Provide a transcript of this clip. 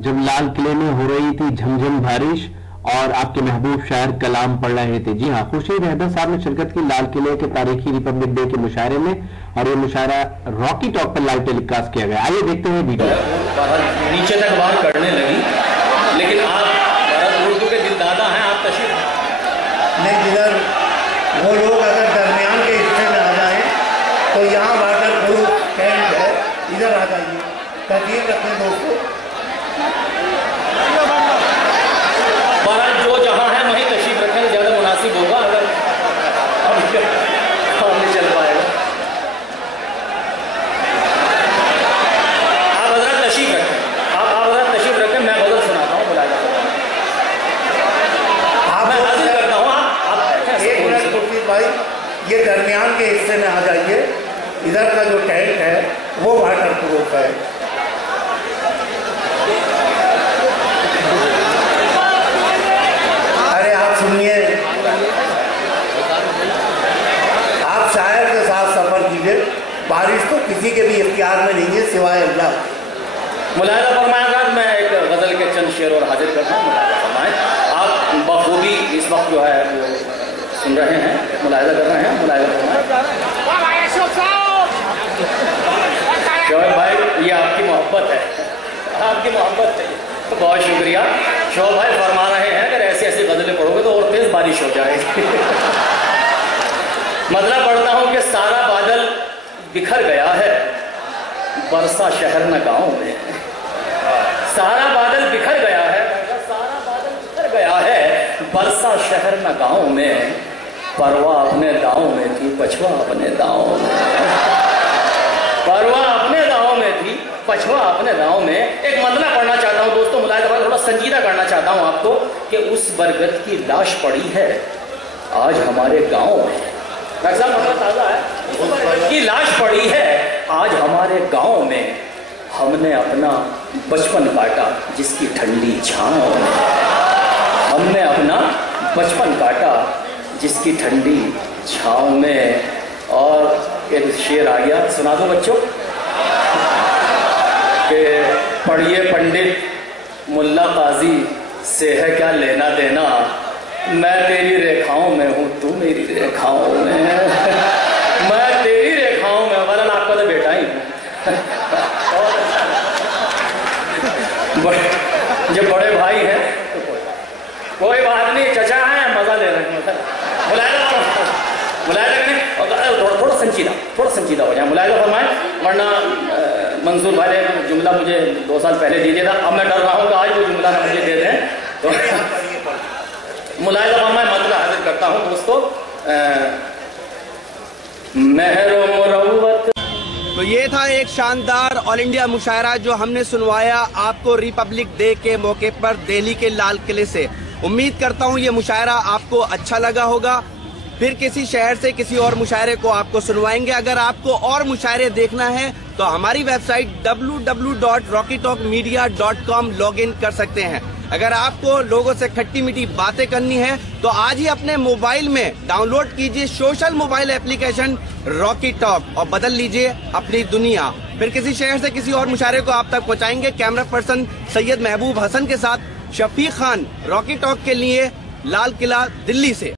जब लाल किले में हो रही थी झमझम बारिश और आपके महबूब शायर कलाम पढ़ रहे थे। जी हाँ, खुर्शीद हैदर साहब ने शिरकत की लाल किले के तारीखी रिपब्लिक डे के मुशायरे में, और ये मुशायरा रॉकी टॉक पर लाइव टेलीकास्ट किया गया। आइए देखते हैं वीडियो। नीचे तक बात करने लगी, लेकिन आप उर्दू के दिलदादा हैं, आप तशरीफ नहीं, जिधर वो लोग अगर दरमियान के हिस्से में आ जाए तो यहाँ वाटर प्रूफ कैंप है, इधर आ जाइए, तकलीफ रखें दोस्तों। बहरहाल जो जहाँ है वहीं तशरीफ रखें, ज़्यादा मुनासिब होगा। अगर अब नहीं चल पाएगा, आप हजरत तशरीफ रखें, आप हजरत तशरीफ रखें, मैं गजल सुनाता हूँ। बुलाया मैं हाजिर करता हूँ। आप एक मिनट खुर्शीद भाई, ये दरमियान के हिस्से में आ जाइए, इधर का जो टेंट है वो वाटर प्रूफ है। अरे आप सुनिए, आप शायर के साथ सफर कीजिए, बारिश तो किसी के भी इख्तियार में नहीं है सिवाय अल्लाह। मुलाहिजा फरमाया, मैं एक गजल के चंद शेर और हाजिर करता हूँ। मुलाहिजा फरमाएं, आप बखूबी इस वक्त जो है वो सुन रहे हैं, मुलाहिजा कर रहे हैं। मुलाहिजा फरमाएं शोएब भाई, ये आपकी मोहब्बत है, आपकी मोहब्बत है, तो बहुत शुक्रिया। शोएब भाई फरमा रहे हैं अगर ऐसी ऐसी गजलें पढ़ोगे तो और तेज बारिश हो जाएगी। मतलब पढ़ता हूँ कि सारा बादल बिखर गया है, बरसा शहर न गाँव में। सारा बादल बिखर गया है, सारा बादल बिखर गया है, बरसा शहर न गाँव में। परवा अपने दाँव में थी, पछवा अपने दाँव में। परवा अपने दाँव में थी, पछवा अपने दाँव में। एक मतला पढ़ना चाहता हूँ दोस्तों, मुलाहिजा थोड़ा संजीदा करना चाहता हूँ आपको, कि उस बरगद की लाश पड़ी है आज हमारे गाँव में। मतलब ताज़ा है, उस बरगद की लाश पड़ी है आज हमारे गाँव में। हमने अपना बचपन काटा जिसकी ठंडी छाँव में। हमने अपना बचपन काटा जिसकी ठंडी छाँव में। और एक शेर आ गया, सुना दो बच्चों, कि पढ़िए पंडित मुल्ला काजी से है क्या लेना देना, मैं तेरी रेखाओं में हूँ तू मेरी रेखाओं में। मैं तेरी रेखाओं में, वरना आपका तो बेटा ही हूँ। जब बड़े भाई हैं तो कोई बात नहीं, चचा है, मजा ले रहे हैं। मुलाहिजा करें, थोड़ा संजीदा हो जाए। मुलाहिजा फरमाएं, वरना मंसूर भाई ने जुमला मुझे 2 साल पहले दे दिया था, अब मैं डर रहा हूँ कि आज वो जुमला ना मुझे दे दें। तो मुलाहिजा फरमाएं, मतलब हाजिर करता हूँ दोस्तों। महरो मुरव्वत। तो ये था एक शानदार ऑल इंडिया मुशायरा जो हमने सुनवाया आपको रिपब्लिक डे के मौके पर दिल्ली के लाल किले से। उम्मीद करता हूँ ये मुशायरा आपको अच्छा लगा होगा। फिर किसी शहर से किसी और मुशायरे को आपको सुनवाएंगे। अगर आपको और मुशायरे देखना है तो हमारी वेबसाइट www.rockytalkmedia.com लॉगिन कर सकते हैं। अगर आपको लोगों से खट्टी मीठी बातें करनी है तो आज ही अपने मोबाइल में डाउनलोड कीजिए social mobile application Rocky talk और बदल लीजिए अपनी दुनिया। फिर किसी शहर से किसी और मुशायरे को आप तक पहुंचाएंगे। कैमरा पर्सन सैयद महबूब हसन के साथ शफीक खान, रॉकी टॉक के लिए, लाल किला, दिल्ली से।